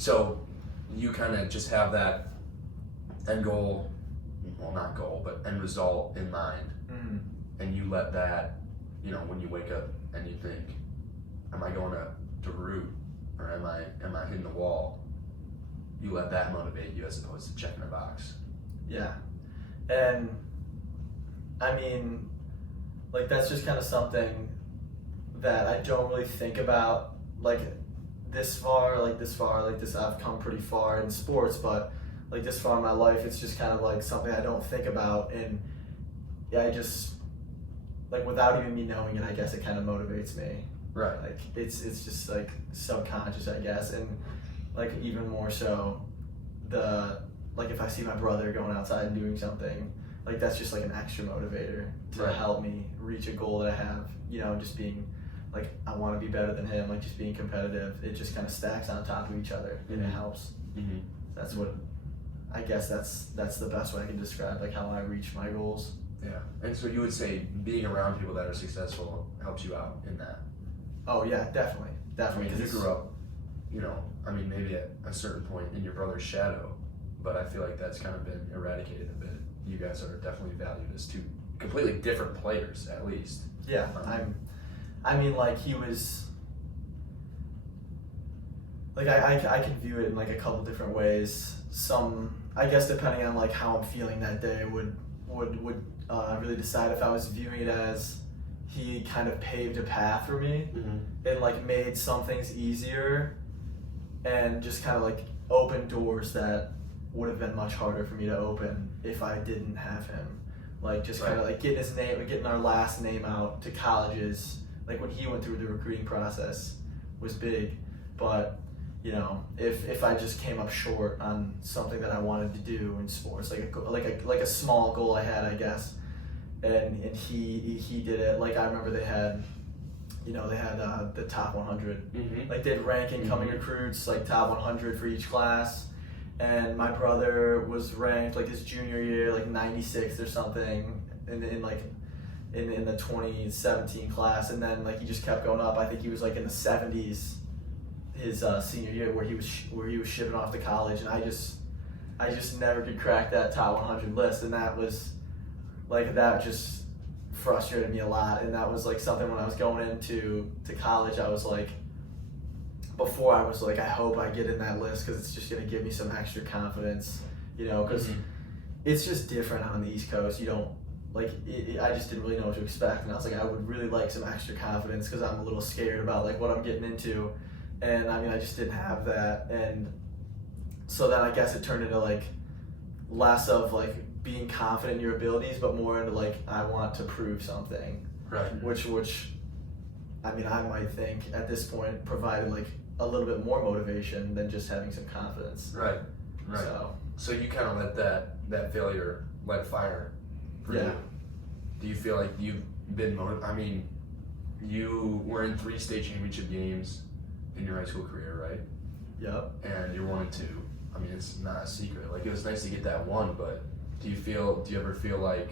So you kind of just have that end goal, well, not goal, but end result in mind, and you let that, when you wake up and you think, am I going to root, or am I hitting the wall? You let that motivate you as opposed to checking a box. Yeah, and I mean, like that's just kind of something that I don't really think about, like this far, I've come pretty far in sports, but like this far in my life, it's just kind of like something I don't think about, and yeah, I just, like without even me knowing it, I guess it kind of motivates me. Right. Like it's just like subconscious, I guess, and like even more so, like if I see my brother going outside and doing something, like that's just like an extra motivator to help me reach a goal that I have, just being like, I want to be better than him, like just being competitive, it just kind of stacks on top of each other, and it helps. That's what, I guess that's the best way I can describe like how I reach my goals. Yeah, and so you would say being around people that are successful helps you out in that? Oh yeah, definitely. I mean, you grew up, maybe at a certain point in your brother's shadow, but I feel like that's kind of been eradicated a bit. You guys are definitely valued as two completely different players, at least. Yeah, like he was, like I can view it in like a couple different ways. Some, I guess depending on like how I'm feeling that day would really decide if I was viewing it as he kind of paved a path for me and like made some things easier and just kind of like opened doors that would have been much harder for me to open if I didn't have him. Like just kind of like getting our last name out to colleges, like when he went through the recruiting process was big, but if I just came up short on something that I wanted to do in sports, like a small goal I had, I guess, and he did it. Like I remember they had the top 100, like they had rank incoming recruits, like top 100 for each class, and my brother was ranked like his junior year like 96th or something in the 2017 class, and then like he just kept going up. I think he was like in the 70s his senior year where he was shipping off to college, and I just never could crack that top 100 list, and that just frustrated me a lot. And that was like something when I was going into college, I was like, before I was like, I hope I get in that list because it's just going to give me some extra confidence, because it's just different on the East Coast. You don't, like, I just didn't really know what to expect, and I was like, I would really like some extra confidence because I'm a little scared about like what I'm getting into. And I just didn't have that, and so then I guess it turned into like less of like being confident in your abilities, but more into like, I want to prove something, right? Which I might think at this point provided like a little bit more motivation than just having some confidence. Right. So you kind of let that failure light a fire for you. Do you feel like you've been motivated? You were in 3 state championship games in your high school career, right? Yep. And you're 1 and 2. It's not a secret. Like, it was nice to get that one, but do you ever feel like,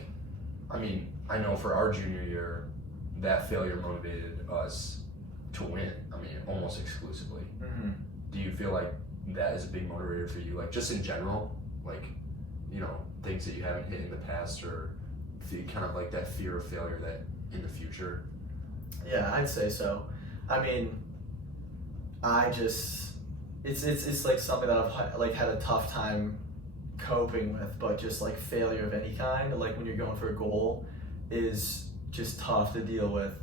I know for our junior year, that failure motivated us to win. Almost exclusively. Do you feel like that is a big motivator for you? Like, just in general, like, things that you haven't hit in the past, or kind of like that fear of failure that in the future? Yeah, I'd say so. It's like something that I've like had a tough time coping with, but just like failure of any kind, like when you're going for a goal, is just tough to deal with,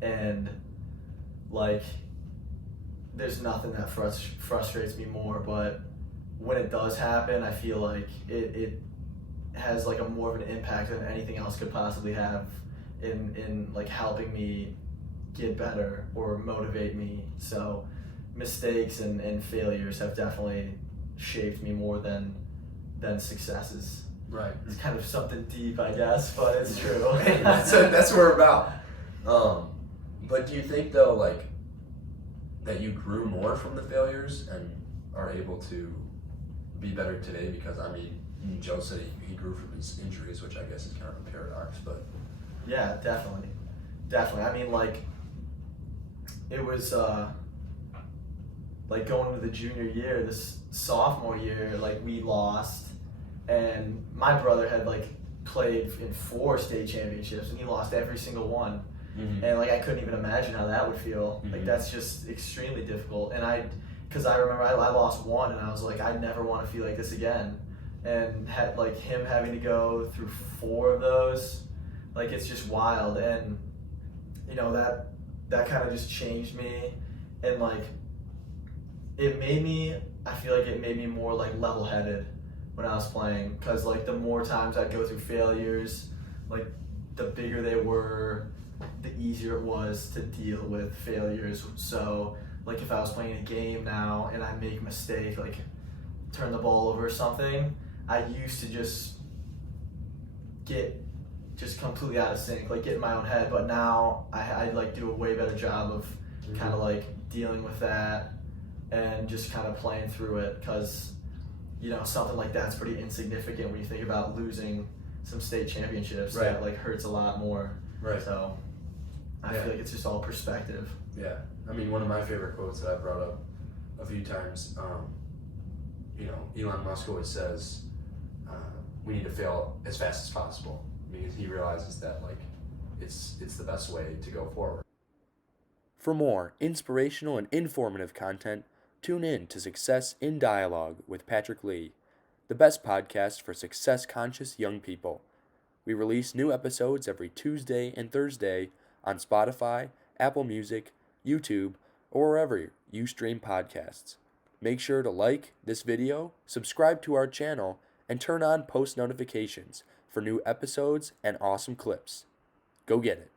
and like there's nothing that frustrates me more. But when it does happen, I feel like it has like a more of an impact than anything else could possibly have in like helping me get better or motivate me. So mistakes and failures have definitely shaped me more than successes. Right. It's kind of something deep, I guess, but it's true. that's what we're about. But do you think though, like, that you grew more from the failures and are able to be better today? Because Joe said he grew from his injuries, which I guess is kind of a paradox, but yeah, definitely. Like, it was like going into the junior year, this sophomore year, like we lost, and my brother had like played in 4 state championships and he lost every single one. And like I couldn't even imagine how that would feel. Like that's just extremely difficult. And because I remember I lost one and I was like, I never want to feel like this again. And had like him having to go through 4 of those, like it's just wild. And you know that kind of just changed me, and like I feel like it made me more like level-headed when I was playing, because like the more times I'd go through failures, like the bigger they were, the easier it was to deal with failures. So like if I was playing a game now and I make a mistake, like turn the ball over or something, I used to just get completely out of sync, like get in my own head. But now I like do a way better job of kind of like dealing with that and just kind of playing through it, because you know something like that's pretty insignificant when you think about losing some state championships. Right. That like hurts a lot more. Right. So I feel like it's just all perspective. Yeah, I mean, one of my favorite quotes that I brought up a few times, you know, Elon Musk always says, we need to fail as fast as possible, because he realizes that like it's the best way to go forward. For more inspirational and informative content, tune in to Success in Dialogue with Patrick Lee, the best podcast for success-conscious young people. We release new episodes every Tuesday and Thursday on Spotify, Apple Music, YouTube, or wherever you stream podcasts. Make sure to like this video, subscribe to our channel, and turn on post notifications for new episodes and awesome clips. Go get it.